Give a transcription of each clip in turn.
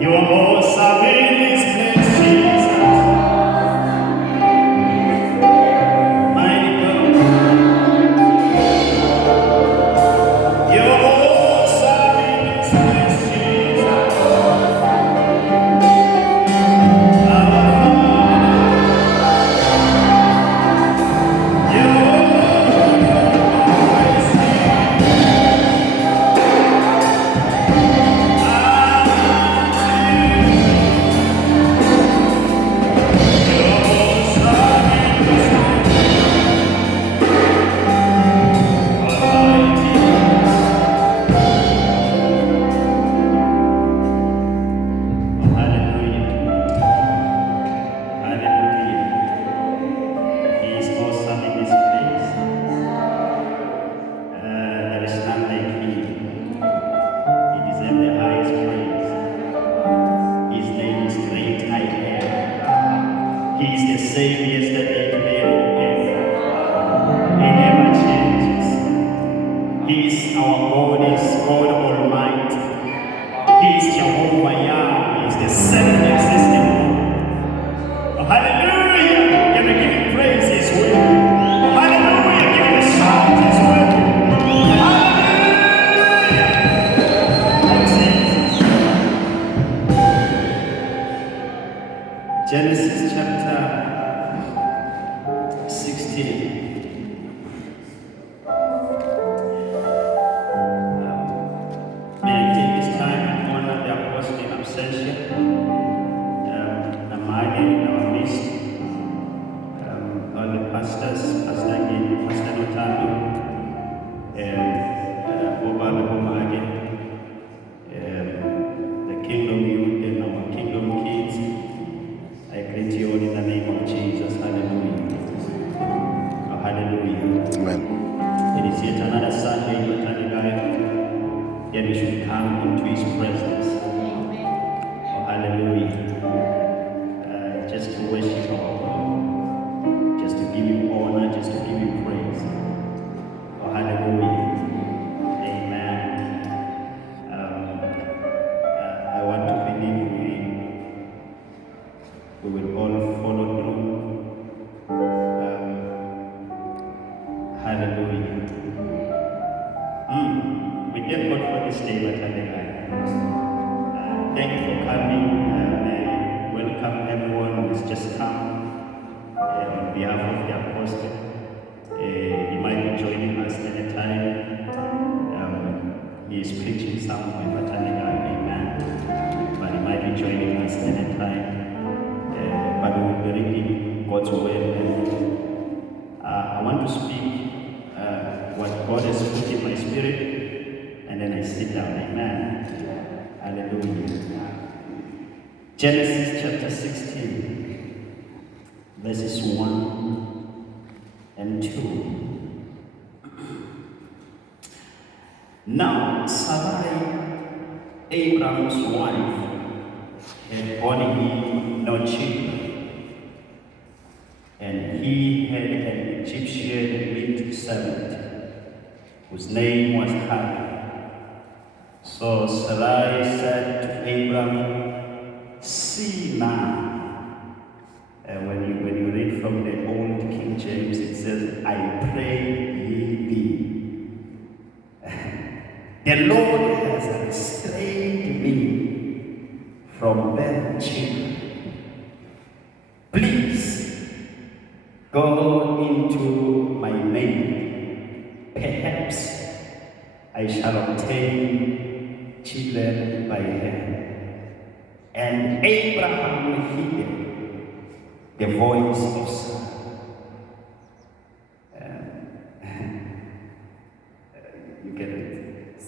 You are awesome in this place, Jesus. Mighty God. You are awesome in this place, Jesus. Our Father, you always He's the same yesterday, today, and forever. He never changes. He's our God, He's God Almighty. He's Jehovah Yahweh. He's the self-existing God. Oh, hallelujah! Can we give Him praise? He's worthy. Oh, hallelujah! Give Him a shout. He's worthy. Hallelujah! Oh, Jesus. Genesis chapter 16. May I take this time and honor the apostle in absentia, Amadi in our midst, all the pastors, Pastor Gin, Pastor Notano, Oba Lobomage, the Kingdom Youth and our Kingdom Kids. I greet you all in the name of Jesus. Hallelujah. Oh, hallelujah. Amen. It is yet another Sunday, but that we should come into His presence. Amen. Oh, hallelujah. Just to worship our God, just to give Him honor, just to give Him praise. Oh, hallelujah. Amen. I want to believe we will all follow through. Hallelujah. We thank God for this day, but thank you for coming. Welcome everyone who has just come on behalf of the apostle. He might be joining us anytime. He is preaching somewhere, but amen. But he might be joining us anytime. But we will be reading God's word. I want to speak what God has put in my spirit, and then I sit down. Amen. Hallelujah. Genesis chapter 16, verses 1 and 2. Now Sarai, Abraham's wife, had borne him no children, and he had an Egyptian maid servant, whose name was Hagar. So Sarai said to Abraham, "See now." When you read from the old King James, it says, "I pray ye be." The Lord has restrained me from bearing children. Please go into my maid. Perhaps I shall obtain children by her. And Abraham heeded the voice of Sarah. You get it?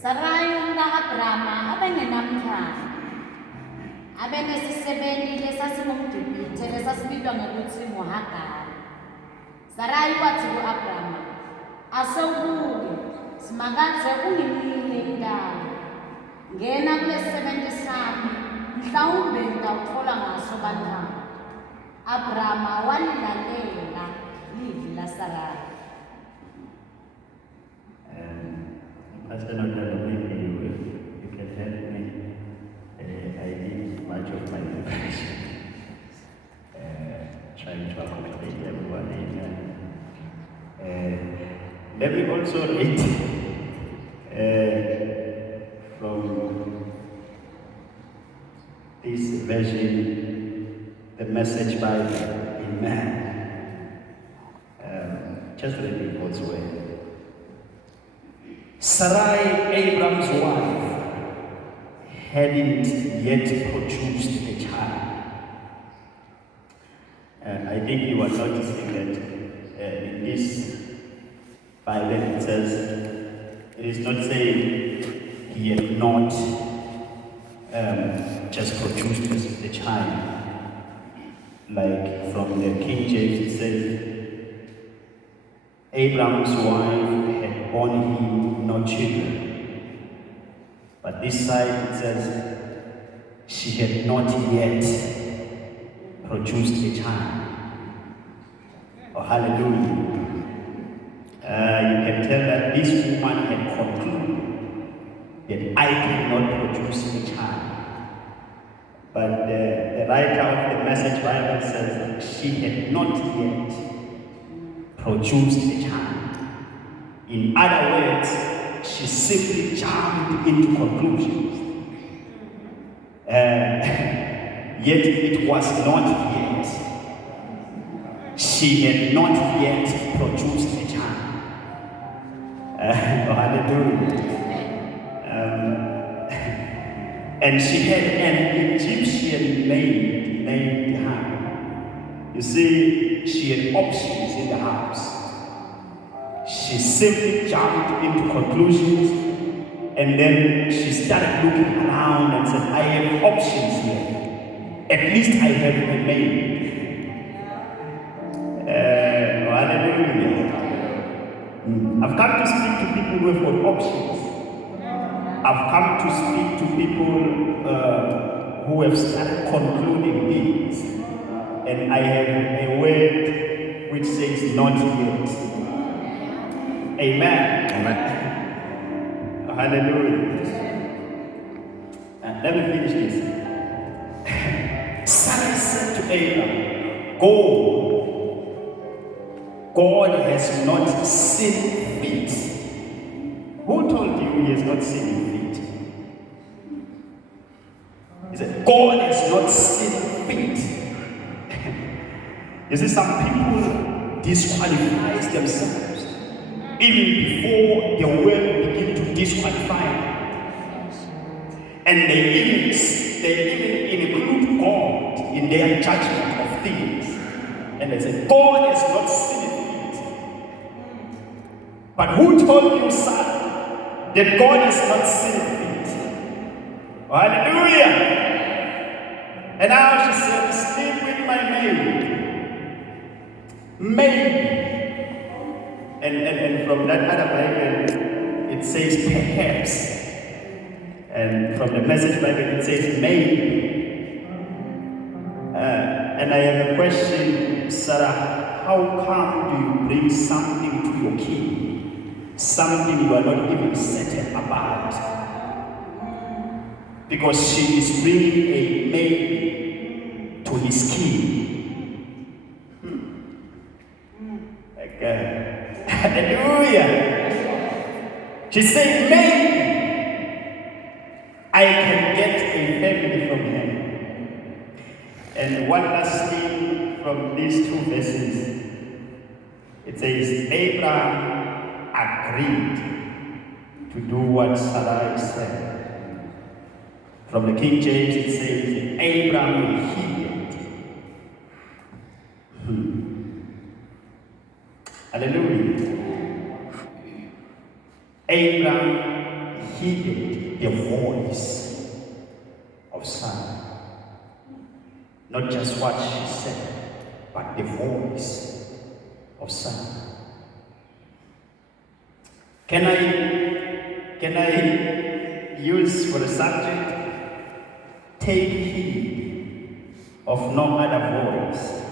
Sarai umka Abrama abengenamntwana. Abenesisebenzi lesasingumGibhithe lesasibizwa ngokuthi nguHagari. Sarai wathi ku-Abrama, "Asewubuke, simakaze ungimile intaba. Ngena kulesisebenzi sami, mhlawumbe ngawuthola ngaso bantwana." Abrama walilalela ilizwi laSarai. Pastor Notano, maybe you can help me. I did much of my version. Trying to accommodate everyone. Let me also read from this version, the Message Bible. Amen. Just read it God's way. Sarai, Abraham's wife, hadn't yet produced a child. I think you are noticing that in this Bible it says, it is not saying he had not just produced the child. Like from the King James it says, Abraham's wife had borne him no children. But this side it says, she had not yet produced a child. Oh, hallelujah. You can tell that this woman had concluded that I cannot produce a child. But the writer of the Message Bible says that she had not yet produced a child. In other words, she simply jumped into conclusions. Yet it was not yet. She had not yet produced a child. Hallelujah. And she had an Egyptian maid named her. You see, she had options in the house. She simply jumped into conclusions, and then she started looking around and said, I have options here. At least I have a maid. Hallelujah. I've come to speak to people who have got options. I've come to speak to people who have started concluding things. And I have a word which says not yet. Amen. Amen. Hallelujah. Let me finish this. Sarah said to Abraham, go. God has not seen fit. Who told you he has not seen fit? He said, God has not seen fit. You see, some people disqualify themselves even before the world begin to disqualify them. And they even include God in their judgment of things. And they say, God has not seen fit. But who told you, son, that God has not seen fit? Hallelujah! And now she said, sleep with my maid. Maybe. And from that other Bible, it says perhaps. And from the Message Bible, it says maybe. And I have a question, Sarah. How come do you bring something to your king? Something you are not even certain about? Because she is bringing a maybe to his king. Hallelujah. She said, maybe I can get a family from him. And one last thing from these two verses. It says, Abraham agreed to do what Sarai said. From the King James it says, Abraham heeded. Hallelujah. Abraham heeded the voice of Sarah. Not just what she said, but the voice of Sarah. Can I use for the subject, take heed of no other voice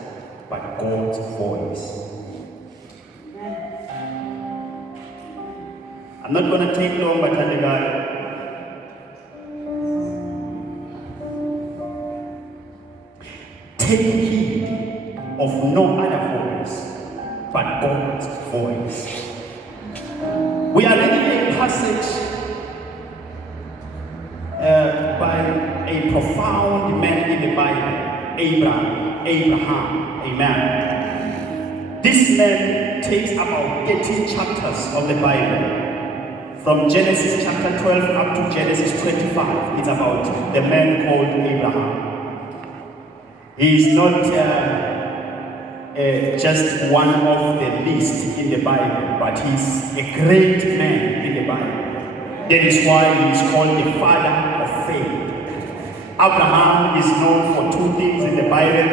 but God's voice. I'm not going to take long, but take heed of no other voice but God's voice. We are reading a passage by a profound man in the Bible, Abraham. Amen. This man takes about 13 chapters of the Bible. From Genesis chapter 12 up to Genesis 25, it's about the man called Abraham. He is not just one of the least in the Bible, but he's a great man in the Bible. That is why he is called the father of faith. Abraham is known for two things in the Bible.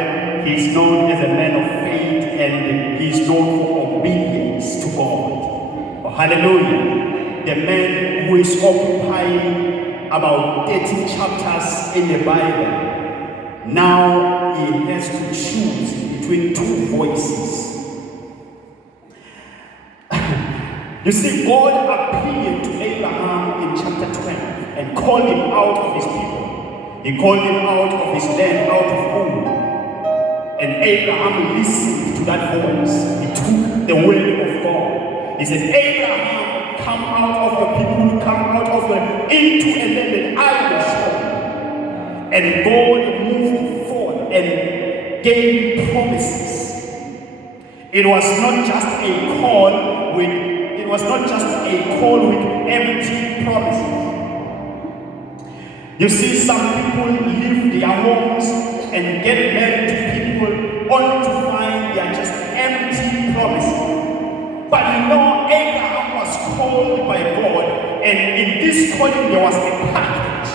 He is known as a man of faith, and he is known for obedience to God. Oh, hallelujah. The man who is occupying about 13 chapters in the Bible, now he has to choose between two voices. You see, God appeared to Abraham in chapter 12 and called him out of his people. He called him out of his land, out of Ur. And Abraham listened to that voice. He took the word of God. He said, Abraham, come out of your people, come out of your into a land that I will show you. And God moved forth and gave promises. It was not just a call with empty promises. You see, some people leave their homes and get married to people only to find they are just empty promises. But you know, Abraham was called by God, and in this calling there was a package.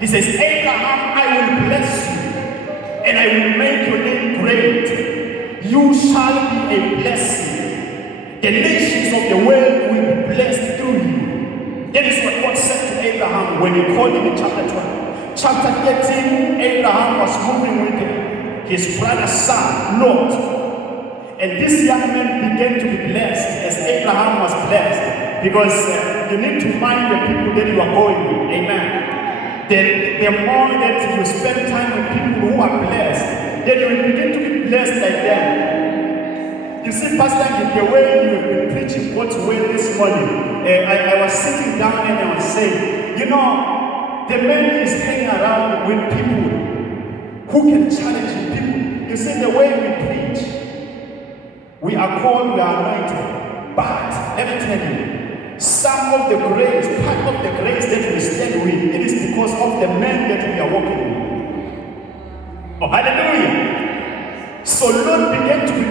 He says, Abraham, I will bless you, and I will make your name great. You shall be a blessing. The nations of the world will be blessed through you. That is what God said to Abraham when he called him in chapter 12. Chapter 13, Abraham was moving with his brother's son, Lot. And this young man began to be blessed as Abraham was blessed, because you need to mind the people that you are going with. Amen. The more that you spend time with people who are blessed, then you will begin to be blessed like them. You see, Pastor, the way you have been preaching God's word this morning, I was sitting down and I was saying, you know, the man is hanging around with people who can challenge people. You see, the way we preach, we are called, we are anointed. But let me tell you, some of the grace, part of the grace that we stand with, it is because of the men that we are walking with. Oh, hallelujah. So Lord began to be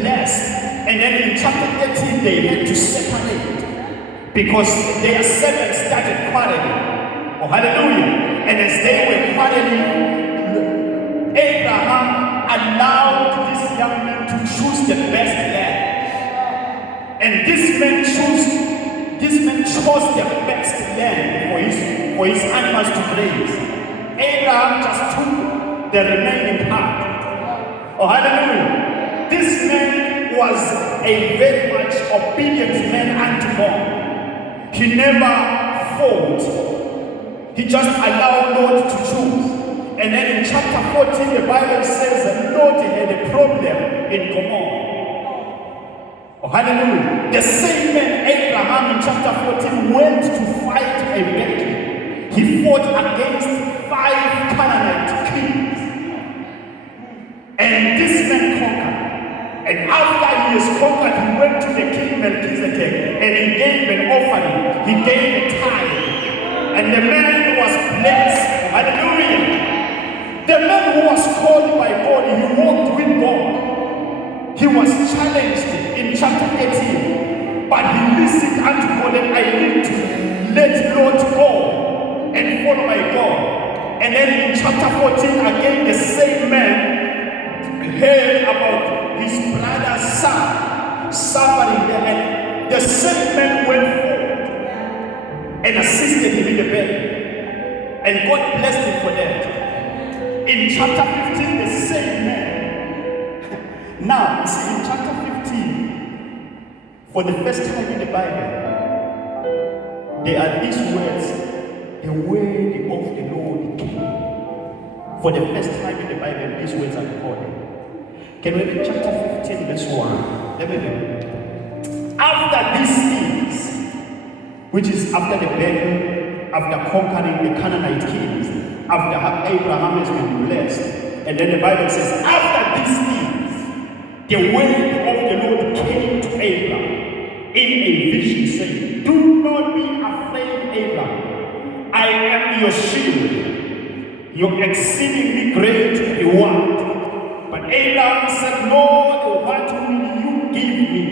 blessed. And then in chapter 13, they had to separate because their servants started quarreling. Oh, hallelujah. And as they were quarreling, Abraham allowed this young man to choose the best land. And this man chose the best land for his animals to graze. Abraham just took the remaining part. Oh, hallelujah. This man was a very much obedient man unto God. He never fought. He just allowed Lord to choose. And then in chapter 14, the Bible says that Lot had a problem in Gomorrah. Oh, hallelujah. The same man, Abraham, in chapter 14, went to fight a battle. He fought against 5 Canaanite kings. And this man conquered. And after he has conquered, he went to the king Melchizedek and he gave an offering. He gave a tithe. And the man was blessed. Hallelujah. The man who was called by God, he walked with God. He was challenged in chapter 18, but he listened unto God, and I need to let Lord go and follow my God. And then in chapter 14, again, the same man heard about his brother's son suffering there, and the same man went forward and assisted him in the bed. And God blessed him for that. In chapter 15, the same man. Now, you see, in chapter 15, for the first time in the Bible, there are these words, the word of the Lord came. For the first time in the Bible, these words are recorded. Can we read chapter 15, verse 1? Let me read. After these things, which is after the battle, after conquering the Canaanite kings, after Abraham has been blessed, and then the Bible says, after these things, the word of the Lord came to Abraham in a vision, saying, do not be afraid, Abraham. I am your shield, your exceedingly great reward. But Abraham said, Lord, what will you give me,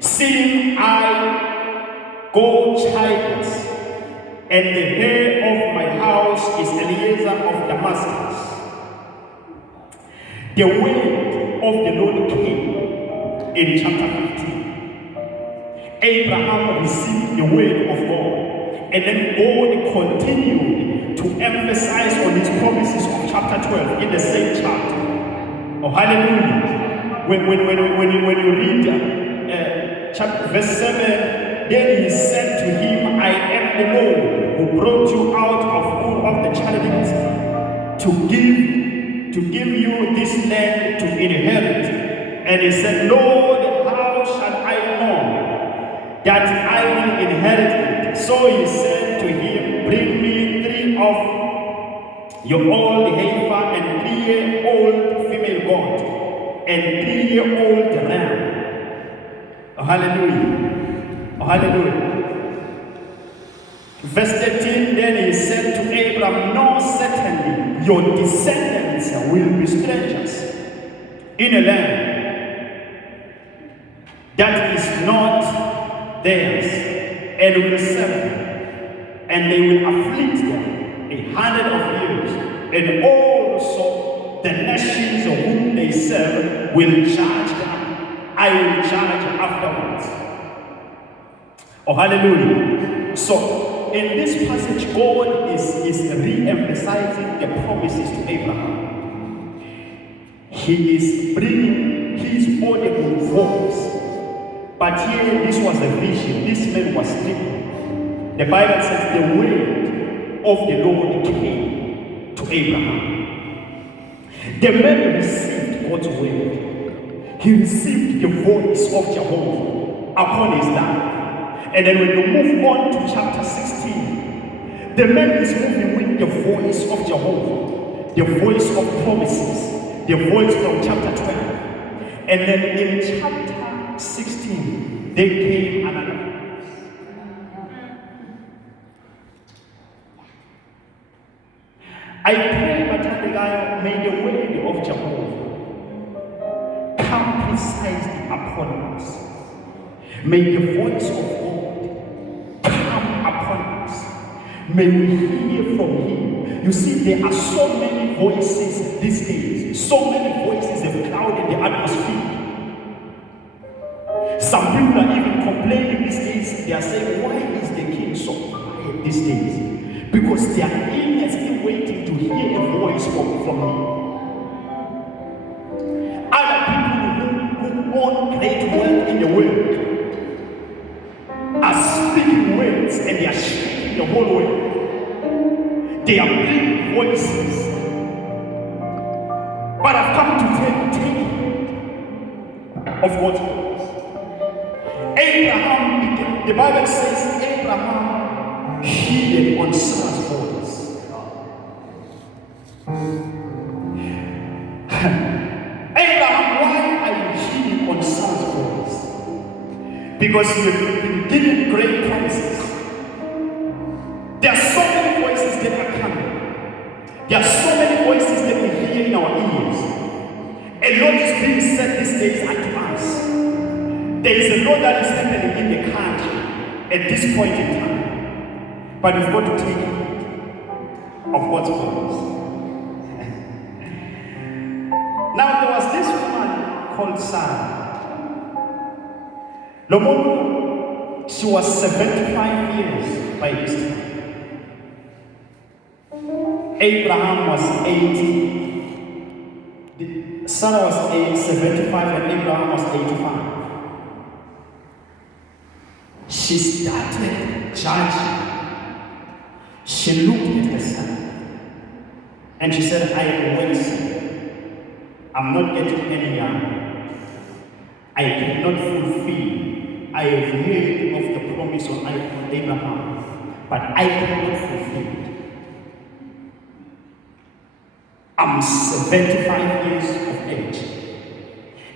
seeing I go childless, and the heir of my house is Eliezer of Damascus? The word of the Lord came in chapter 15. Abraham received the word of God, and then God continued to emphasize on his promises of chapter 12 in the same chapter. Oh, hallelujah. When you read chapter verse 7, then he said to him, I am the Lord who brought you out of the Chaldeans to give you this land to inherit. And he said, Lord, how shall I know that I will inherit it? So he said to him, bring me 3 of your old heifer and 3-year-old female goat and 3-year-old ram. Oh, hallelujah. Oh, hallelujah. Verse 13, then he said to Abraham, no, certainly your descendants will be strangers in a land that is not theirs, and will serve them, and they will afflict them 100 years, and also the nations of whom they serve will judge them. I will judge afterwards. Oh, hallelujah. So, in this passage, God is re-emphasizing the promises to Abraham. He is bringing his audible voice. But here, this was a vision. This man was sleeping. The Bible says the word of the Lord came to Abraham. The man received God's word. He received the voice of Jehovah upon his life. And then when you move on to chapter 16, the man is moving with the voice of Jehovah, the voice of promises, the voice from chapter 12. And then in chapter 16, there came another voice. I pray, Matandegaya, may the word of Jehovah come precisely upon us. May the voice of God come upon us. May we hear from him. You see, there are so many voices these days. So many voices have clouded the atmosphere. Some people are even complaining these days. They are saying, why is the king so quiet these days? Because they are eagerly waiting to hear a voice from him. Other people who own great wealth in the world are speaking words, and they are shaking the whole world. They are big voices. But I've come to take of God's voice. Abraham, the Bible says Abraham heeded on Sarah's voice. Abraham, why are you heeding on Sarah's voice? Because you have been given great promises. There are so many voices that are coming. There are so many voices that we hear in our ears. A lot is being said these days unto us. There is a lot that is happening in the country at this point in time. But we've got to take heed of God's voice. Now there was this woman called Sarah. Lomono, she was 75 years by this time. Abraham was 80. Sarah was 75 and Abraham was 85. She started judging. She looked at herself. And she said, I am wasting. I'm not getting any younger. I cannot fulfill. I have heard of the promise of Abraham, but I cannot fulfill it. I'm 75 years of age.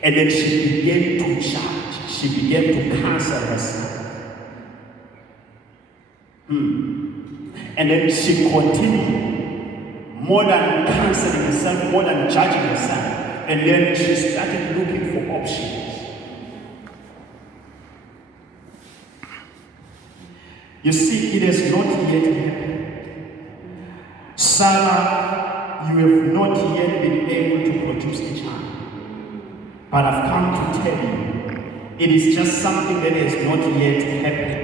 And then she began to charge. She began to cancel herself. And then she continued, more than canceling herself, more than judging herself. And then she started looking for options. You see, it has not yet happened. Sarah, you have not yet been able to produce a child. But I've come to tell you, it is just something that has not yet happened.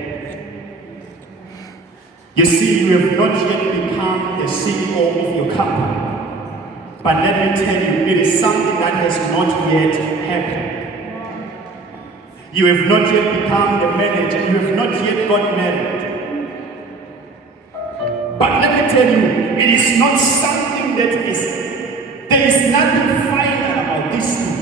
You see, you have not yet become the CEO of your company. But let me tell you, it is something that has not yet happened. You have not yet become the manager. You have not yet got married. But let me tell you, it is not something that is, there is nothing final about this thing.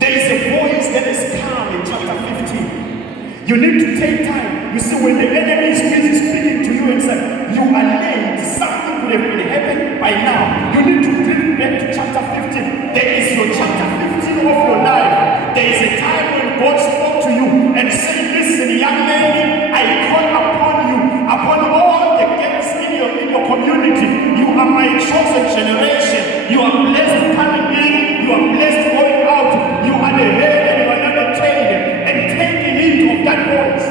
There is a voice that is calm in chapter 15. You need to take time. You see, when the enemy is busy speaking to you and saying, you are late, something could have been happening by now. You need to bring back to chapter 15. There is your chapter 15 of your life. There is a time when God spoke to you and said, listen, young lady, I call upon you, upon all the girls in your community. You are my chosen generation. You are blessed coming in. You are blessed going out. You are the head and you are not the tail. And taking heed of that voice.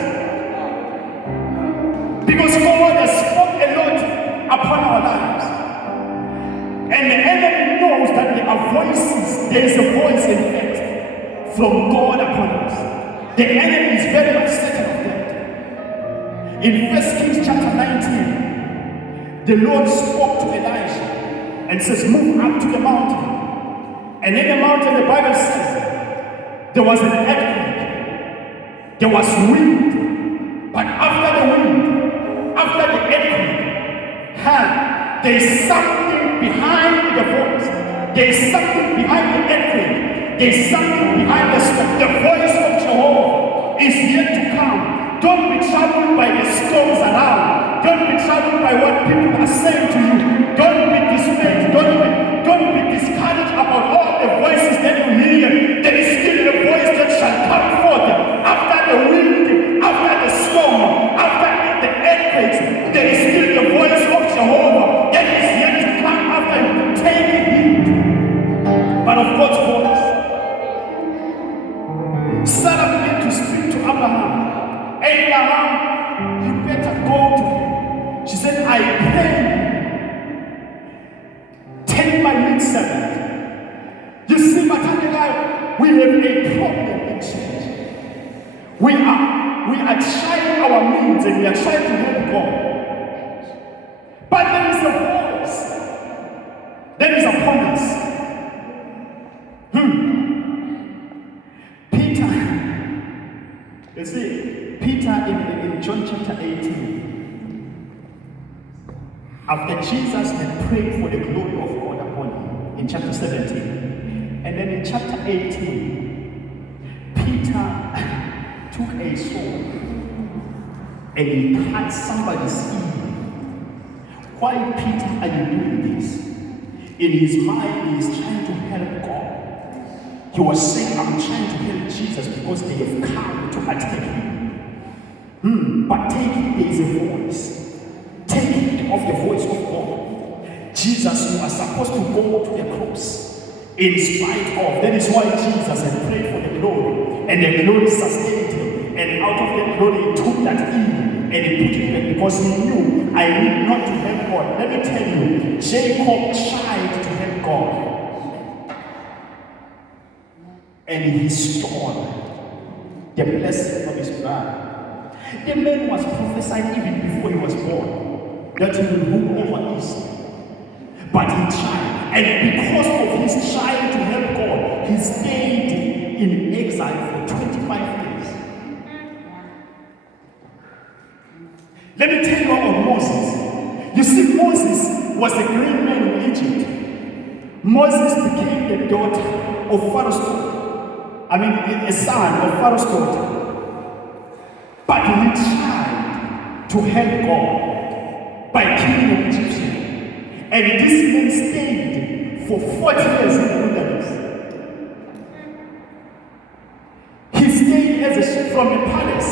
Because God has spoken a lot upon our lives. And the enemy knows that there are voices. There is a voice in fact from God upon us. The enemy is very much certain of that. In 1 Kings chapter 19, the Lord spoke to Elijah and says, move up to the mountain. And in the mountain, the Bible says, there was an earthquake. There was wind. But after the wind, after the earthquake, there is something behind the voice. There is something behind the earthquake. There is something behind the storm. The voice of Jehovah is yet to come. Don't be troubled by the storms around. Don't be troubled by what people are saying to you. Don't be dismayed. Don't be discouraged about all the voices that you hear. There is still a voice that shall come forth after the wind, after the storm, after the earthquakes. There is still the voice of Jehovah that is yet to come after you. Take heed. But of God's voice. Sarah began to speak to Abraham. Abraham, you better go to him. She said, I pray, take my maid servant. You see, Matanelai, we have a problem in church. We are trying our means and we are trying to help God. But there is a voice that is upon us. Peter, you see, Peter in John chapter 18, after Jesus had prayed for the glory of God upon him in chapter 17, and then in chapter 18, Peter took a sword and he cut somebody's ear. Why, Peter, are you doing this? In his mind, he is trying to help God. He was saying, I'm trying to help Jesus because they have come to attack him. But take heed, there is a voice. Take heed of the voice of God. Jesus, you are supposed to go to the cross in spite of. That is why Jesus had prayed for the glory. And the glory sustained him. And out of the glory, he took that evil and he put it back because he knew, I need not to help God. Let me tell you, Jacob tried to help God. And he stole the blessing from his blood. The man was prophesied even before he was born that he will rule over Israel. But he tried. And because of his trying to help God, he stayed in exile for 25 years. Let me tell you about Moses. You see, Moses was a great man in Egypt. Moses became the daughter of Pharaoh's daughter. A son of Pharaoh's daughter. But he tried to help God by killing the Egyptian. And this man stayed for 40 years in the wilderness. He stayed as a sheep from the palace.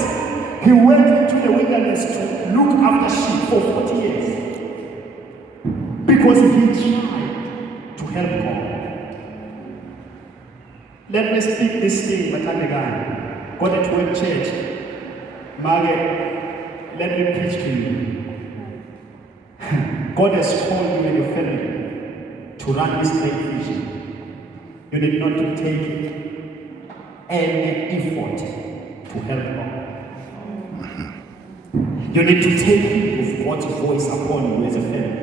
He went into the wilderness to look after sheep for 40 years. Because he tried to help God. Let me speak this thing, but I'm again. God at Work Church. Margaret, let me preach to you. God has called you and your family to run this great vision. You need not to take any effort to help God. You need to take heed of God's voice upon you as a family.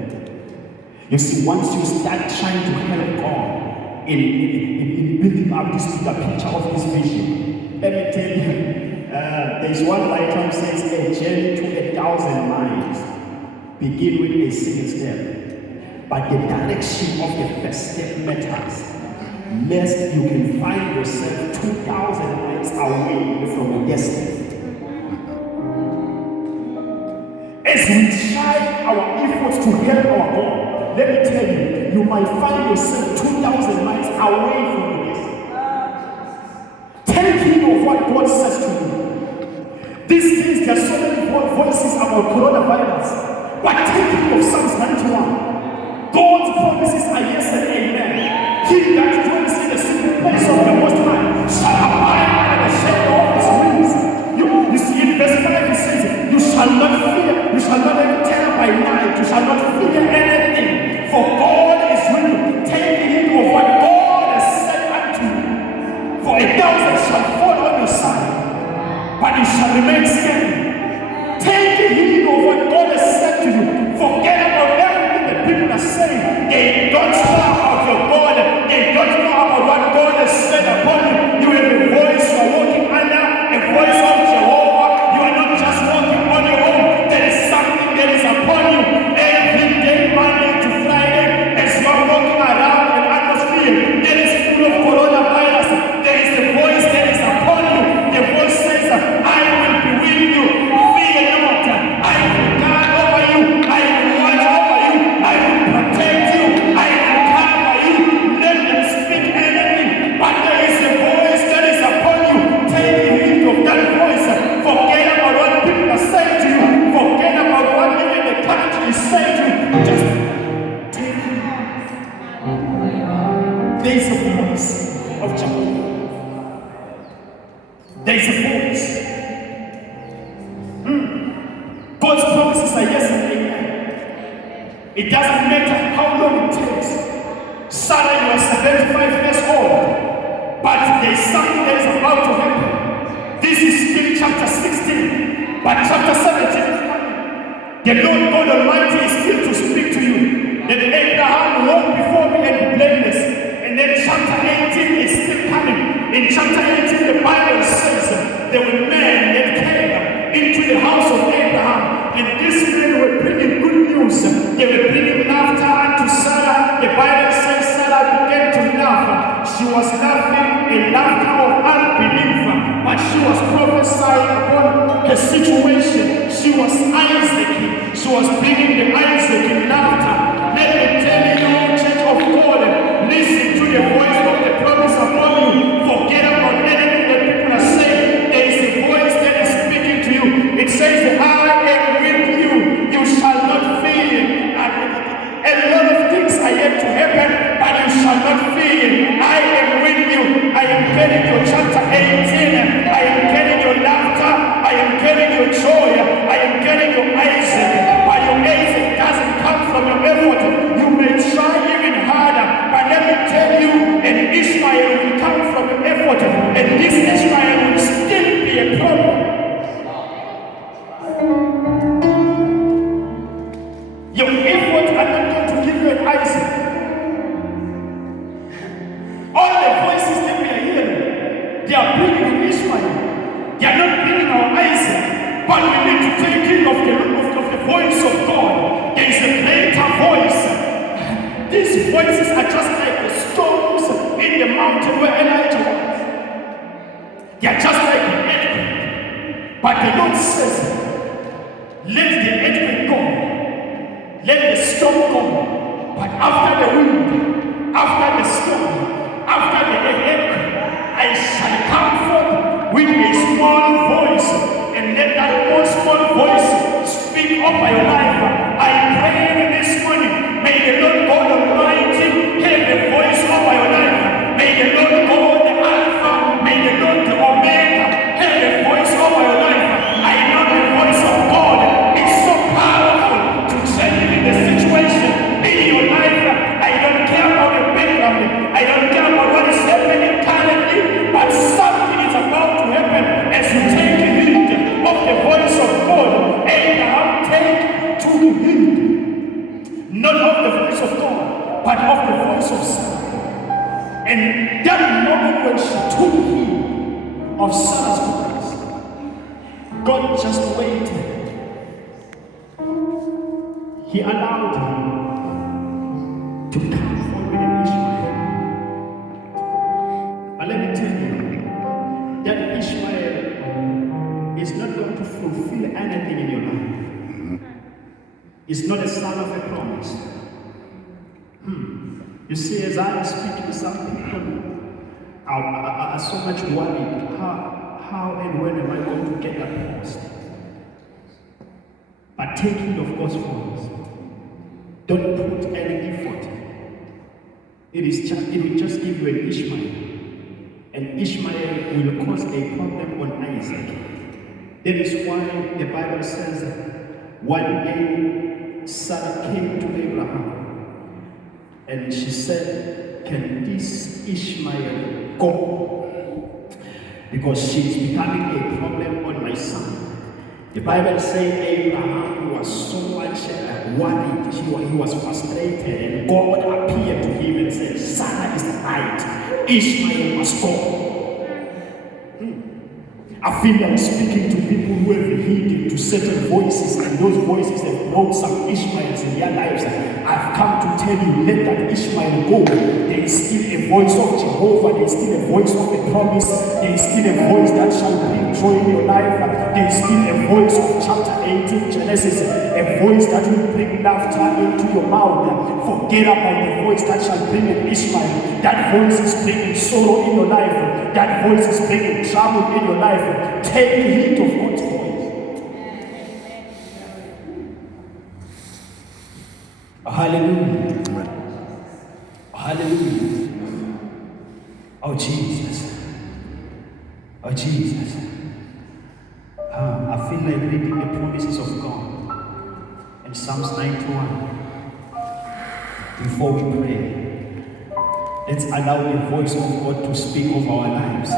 You see, once you start trying to help God in building up this bigger picture of His vision, let me tell you, there's one writer who says, a journey to 1,000 miles begin with a single step, but the direction of the first step matters, lest you can find yourself 2,000 miles away from the destiny. As we try our efforts to help our God, let me tell you, you might find yourself 2,000 miles away from the destiny. Take heed of what God says to you. These days, there are so many voices about coronavirus. But take heed of Psalms 91. God's promises are yes and amen. He that dwells in the secret place of the Most High shall abide under the shadow of His wings. You see, in verse 5 it says, you shall not fear, you shall not have terror by night, you shall not fear anything, for God is with you. Take heed of what God has said unto you. For 1,000 shall fall on your side, but you shall remain standing. Take heed of what God has said to you. Forget about everything that people are saying. They don't know about your God. They don't know about what God has said upon you. You have a voice you are walking under, a voice of Jehovah. You are not just walking on your own. There is something that is upon you every day, Monday to Friday, as you are walking around an atmosphere that is full of coronavirus. There is a voice that is upon you. The voice says, I will be with you. Fear not. I will guard over you. I will watch over you. I will protect you. I will cover you. Let them speak anything. But there is a voice that is upon you. Take heed of that voice. Forget about what people are saying to you. Forget about what even the country is saying to you. Just take heed. There is a voice of Jehovah. There is a voice. God's promises are yes and amen. It doesn't matter how long it takes. Sarah, you are 75 years old, but there is something that is about to happen. This is still chapter 16, but chapter 17 is coming. The Lord God Almighty is still to speak to you. That Abraham walked before me and be blameless. And then chapter 18 is still coming. In chapter 18, the Bible says there were men that came into the house of Abraham, and these men were bringing good news. They were bringing laughter unto Sarah. The Bible says Sarah began to laugh. She was laughing a laughter of unbelief, but she was prophesying upon her situation. She was Isaac. She was bringing the Isaac in laughter. Let me tell you, Church of God, listen to the voice of the promise upon you. Forget about anything that people are saying. There is a voice that is speaking to you. It says, I am with you. You shall not fear. These voices are just like the storms in the mountain where Elijah was. They are just like the earthquake. But the Lord says, let the earthquake go. Let the storm go. But after the wind, after the storm, after the earthquake, I shall come forth with a small voice. And let that small voice speak over your life. I pray this morning, may the Lord God Almighty hear the voice over your life. May the Lord God, the Alpha, may the Lord the Omega hear the voice over your life. I know the voice of God is so powerful to change the situation in your life. I don't care about the background. I don't care about what is happening currently, but something is about to happen as you take heed of the voice of God. Abraham took heed, not of the voice of God, but of the voice of Sarah. And that moment when she took heed of Sarah's voice, God just waited. He allowed her to come forward in Ishmael. But let me tell you that Ishmael is not going to fulfill anything in your life. It's not a son of a promise. You see, as I am speaking, some people are so much worried. How and when am I going to get that post? But take heed of God's voice. Don't put any effort. It will just give you an Ishmael. And Ishmael will cause a problem on Isaac. That is why the Bible says one day Sarah came to Abraham and she said, can this Ishmael go? Because she's becoming a problem on my son. The Bible says Abraham was so much worried, he was frustrated, and God appeared to him and said, Sarah is right, Ishmael must go. I feel like speaking to people who have heeded to certain voices, and those voices have brought some Ishmaels in their lives. I've come to tell you, let that Ishmael go. There is still a voice of Jehovah, there is still a voice of a promise, there is still a voice that shall bring joy in your life, there is still a voice of chapter 18 Genesis, a voice that will bring laughter into your mouth. Forget about the voice that shall bring an Ishmael. That voice is bringing sorrow in your life. That voice is bringing trouble in your life. Take heed of God's voice. Hallelujah. Hallelujah. Oh Jesus. Oh Jesus. I feel like reading the promises of God in Psalms 91. Before we pray, let's allow the voice of God to speak of our lives.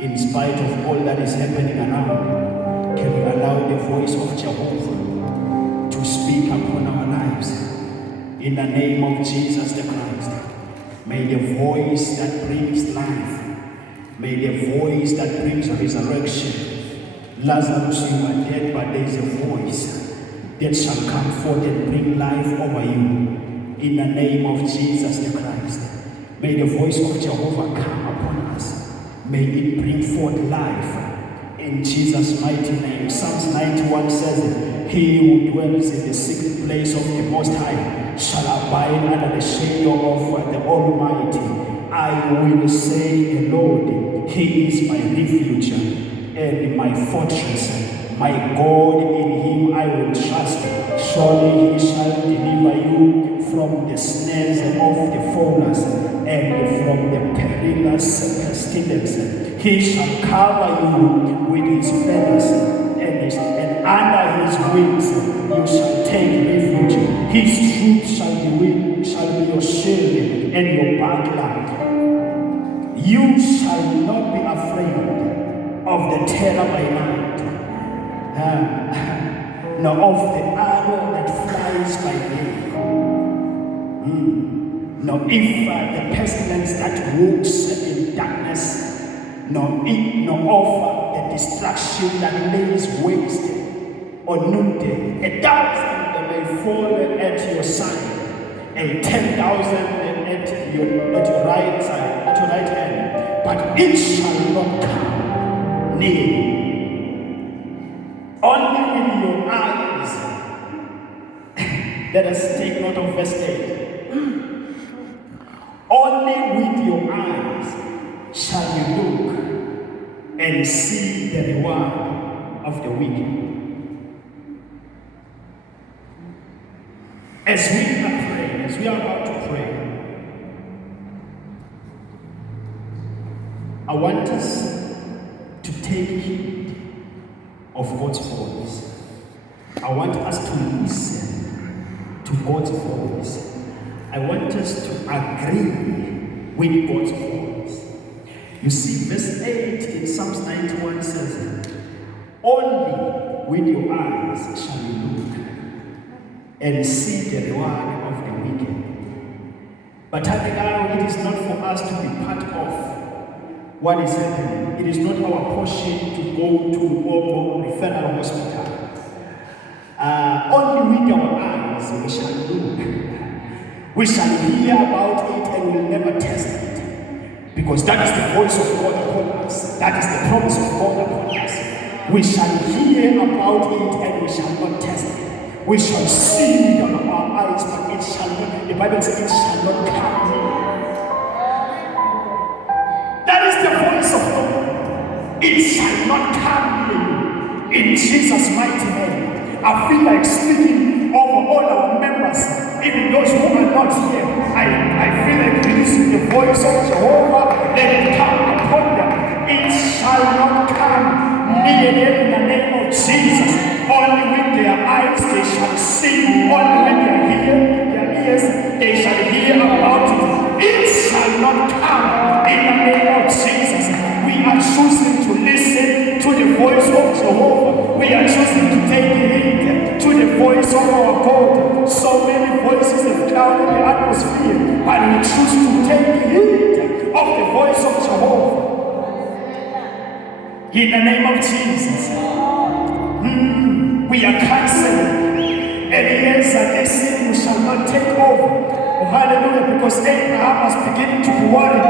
In spite of all that is happening around, can we allow the voice of Jehovah to speak upon our lives? In the name of Jesus the Christ, may the voice that brings life, may the voice that brings resurrection. Lazarus, you are dead, but there is a voice that shall come forth and bring life over you. In the name of Jesus the Christ, may the voice of Jehovah come upon us. May it bring forth life in Jesus' mighty name. Psalms 91 says, he who dwells in the secret place of the Most High shall abide under the shadow of the Almighty. I will say the Lord, he is my refuge and my fortress. My God, in him I will trust. Surely he shall deliver you from the snares of the fowlers and from the perilous pestilence. He shall cover you with his feathers, and under his wings you shall take refuge. His truth shall be your shield and your buckler. You shall not be afraid of the terror by night, nor of the arrow that flies by day, nor if the pestilence that walks in darkness, nor of the destruction that lays waste on noonday. 1,000 may fall at your side, a 10,000 at your right side, at your right hand, but it shall not come near you. Only with your eyes. Let us take note of verse 8. Only with your eyes shall you look and see the reward of the wicked. As we are praying, as we are about to pray, I want us to take heed of God's voice. I want us to listen to God's voice. I want us to agree with God's voice. You see, verse 8 in Psalms 91 says, only with your eyes shall you look and see the reward of the wicked. But it is not for us to be part of what is happening. It is not our portion to go to Obo Referral Hospital. Only with our eyes we shall look. We shall hear about it and we will never test it. Because that is the voice of God upon us. That is the promise of God upon us. We shall hear about it and we shall not test it. We shall see it with our eyes, but it shall not, the Bible says it shall not come near. That is the voice of God. It shall not come near you. In Jesus' mighty name. I feel like speaking over all our members, even those who are not here. I feel like releasing the voice of Jehovah. Let it come upon them. It shall not come near them in the name of Jesus. Only with their eyes they shall see. Only with their ears they shall hear about it. It shall not come in the name of Jesus. We are choosing to listen to the voice of Jehovah. We are choosing to take heed to the voice of our God. So many voices have clouded the atmosphere, but we choose to take heed of the voice of Jehovah. In the name of Jesus. We are canceling Eliezer, they said you shall not take over. Oh, hallelujah, because Abraham was beginning to be worried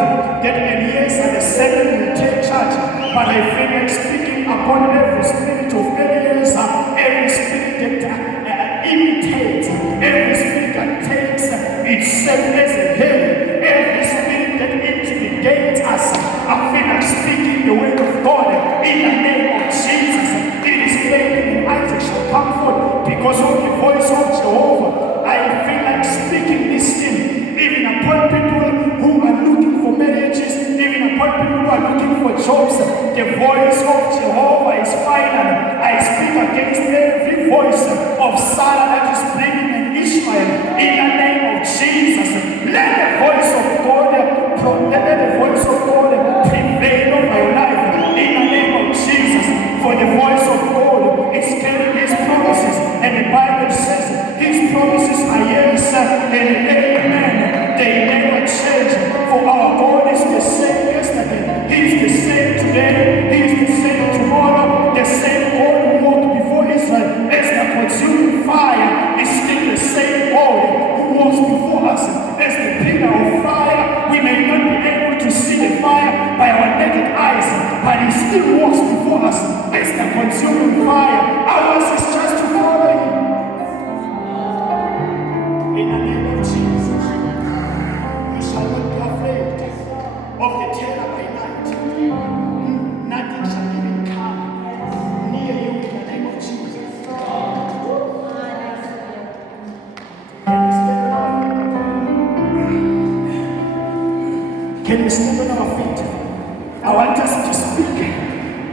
that Eliezer, the servant, will take charge. But I feel like speaking upon every spirit of Eliezer, every spirit that imitates, every spirit that takes itself as a head, every spirit that intimidates us. I feel like speaking the word of God in the name of Jesus. It is fading and Isaac shall come forth because of the voice of Jehovah. I feel like speaking this thing, even upon people who are looking for marriages, even upon people who are looking for jobs. The voice of Jehovah is final. I speak against every voice of Sarah that is bringing an Ishmael in the name of Jesus. Let the voice of God, prevail over your life in the name of Jesus. For the voice of God is carrying His promises, and the Bible says His promises are yes and amen. They never change. For our God is the same yesterday, He is the same today, He is the same tomorrow. The same God who walked before Israel as the consuming fire is still the same God who walks before us as the pillar of fire. We may not be able to see the fire by our naked eyes, but He still walks before us as the consuming fire. Ours is just to follow Him. In the name of Jesus, we shall not be afraid of the terror by night. Nothing shall even come near you in the name of Jesus. Can we stand on our feet? I want us to speak.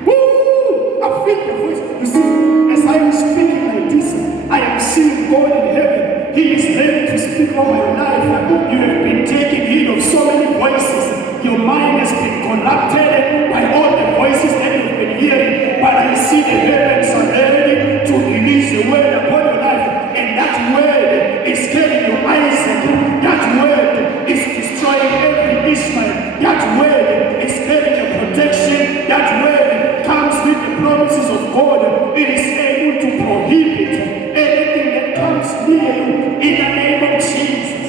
Woo! I feel the voice. You see, as I am speaking like this, I am seeing God in heaven. He is ready to speak over your life. You have been taking heed of so many voices. Your mind has been corrupted by all the voices that you've been hearing. But I see the heavens are ready to release the word upon your life. And that word is killing your Isaac. That word is destroying every Ishmael. That word is carrying your protection. That word comes with the promises of God. It is able to prohibit anything that comes near you in the name of Jesus.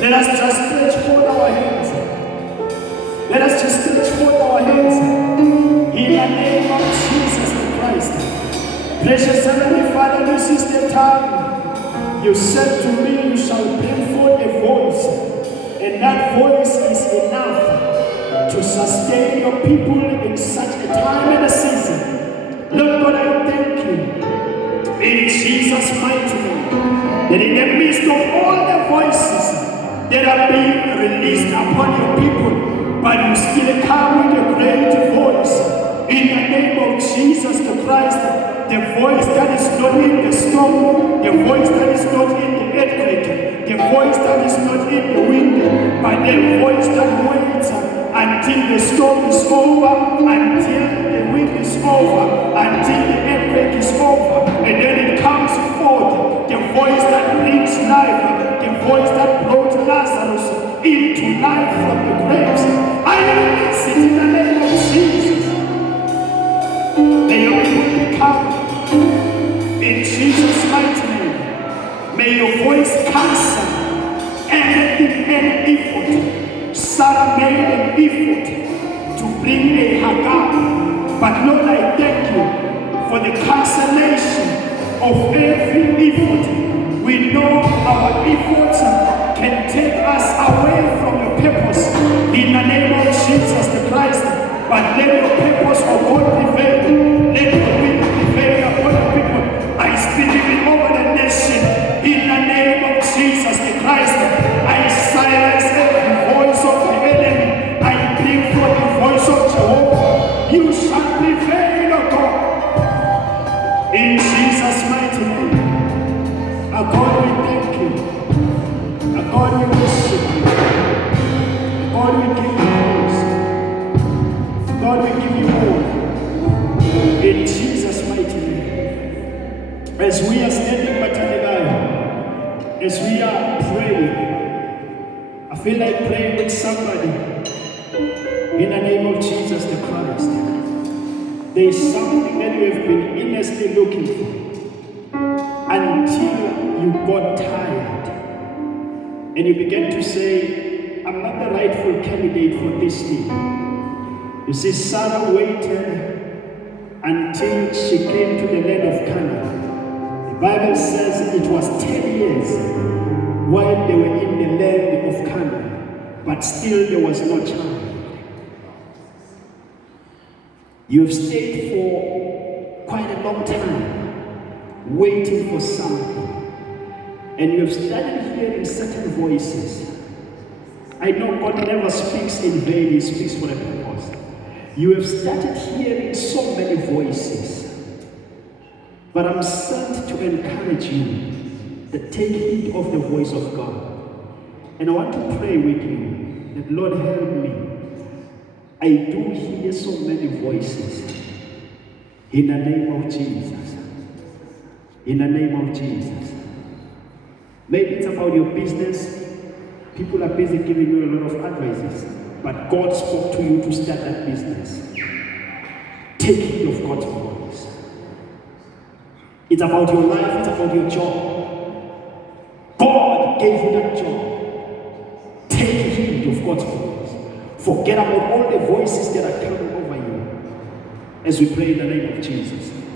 Let us just stretch forth our hands. Let us just stretch forth our hands. In the name of Jesus Christ. Precious Heavenly Father, this is the time. You said to me, you shall bring forth a voice. And that voice is enough to sustain your people in such a time and a season. Lord God, I thank you in Jesus' mighty name that in the midst of all the voices that are being released upon your people, but you still come with a great voice in the name of Jesus the Christ, the voice that is not in the storm, the voice that is not in the earthquake, the voice that is not in the wind, but the voice that waits until the storm is over, until the wind is over, until the earthquake is over, and then it comes forth, the voice that brings life, the voice that brought Lazarus into life from the graves. I release it in the name of Jesus. May your people become in Jesus' mighty name. May your voice cancel anything, any effort. Sarah made an effort to bring a Hagar, but Lord, I thank you for the cancellation of every effort. We know our efforts can take us away from your purpose in the name of Jesus the Christ. But let your purpose of God prevail. Let your will prevail upon the people. I speak it over the nation in the name of Jesus the Christ. I silence every voice of the enemy. I bring forth the voice of Jehovah. You shall prevail, O God. In Jesus' mighty name. Our God, we thank you. Our God, we worship you. Our God, we give you praise. God, we give you all. In Jesus' mighty name. As we are standing Batanegaya, as we are praying, I feel like praying with somebody. In the name of Jesus the Christ. There is something that you have been earnestly looking for until you got tired. And you began to say, I'm not the rightful candidate for this thing. You see, Sarah waited until she came to the land of Canaan. The Bible says it was 10 years while they were in the land of Canaan, but still there was no child. You have stayed for quite a long time waiting for something, and you have started hearing certain voices. I know God never speaks in vain, He speaks for a purpose. You have started hearing so many voices, but I'm sent to encourage you that take heed of the voice of God. And I want to pray with you that, Lord, help me. I do hear so many voices. In the name of Jesus. In the name of Jesus. Maybe it's about your business. People are busy giving you a lot of advices, but God spoke to you to start that business. Take heed of God's voice. It's about your life, it's about your job. God gave you that job. Take heed of God's voice. Forget about all the voices that are coming over you as we pray in the name of Jesus.